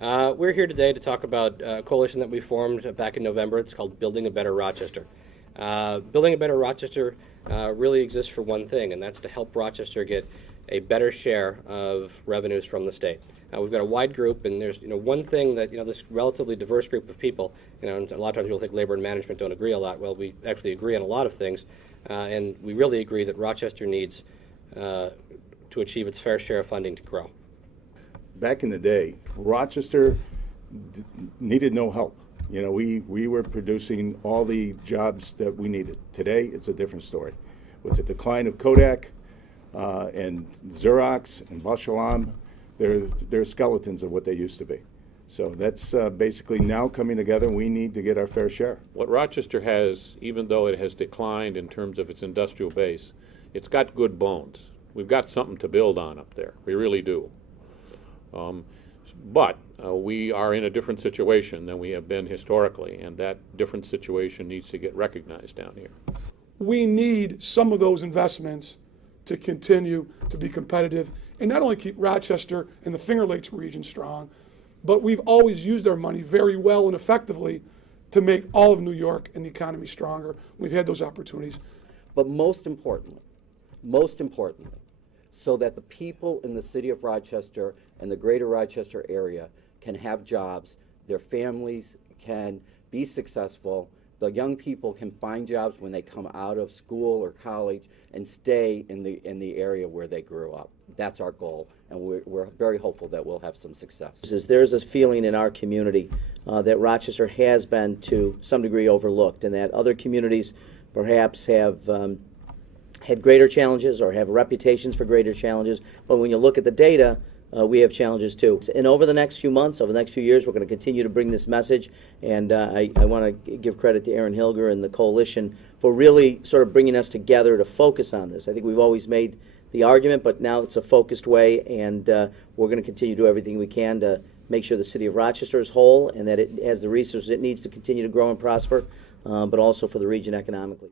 We're here today to talk about a coalition that we formed back in November. It's called Building a Better Rochester. Building a Better Rochester really exists for one thing, and that's to help Rochester get a better share of revenues from the state. We've got a wide group, and there's one thing that this relatively diverse group of people, and a lot of times people think labor and management don't agree a lot. Well, we actually agree on a lot of things, and we really agree that Rochester needs to achieve its fair share of funding to grow. Back in the day, Rochester needed no help. We were producing all the jobs that we needed. Today, it's a different story. With the decline of Kodak and Xerox and Bausch they're skeletons of what they used to be. So that's basically now coming together. We need to get our fair share. What Rochester has, even though it has declined in terms of its industrial base, it's got good bones. We've got something to build on up there. We really do. But we are in a different situation than we have been historically, and that different situation needs to get recognized down here. We need some of those investments to continue to be competitive and not only keep Rochester and the Finger Lakes region strong, but we've always used our money very well and effectively to make all of New York and the economy stronger. We've had those opportunities. But most importantly, so that the people in the city of Rochester and the greater Rochester area can have jobs, their families can be successful, the young people can find jobs when they come out of school or college and stay in the area where they grew up. That's our goal, and we're very hopeful that we'll have some success. There's a feeling in our community that Rochester has been to some degree overlooked, and that other communities perhaps have had greater challenges or have reputations for greater challenges, but when you look at the data, we have challenges too. And over the next few months, over the next few years, we're going to continue to bring this message, and I want to give credit to Aaron Hilger and the coalition for really sort of bringing us together to focus on this. I think we've always made the argument, but now it's a focused way, and we're going to continue to do everything we can to make sure the city of Rochester is whole and that it has the resources it needs to continue to grow and prosper, but also for the region economically.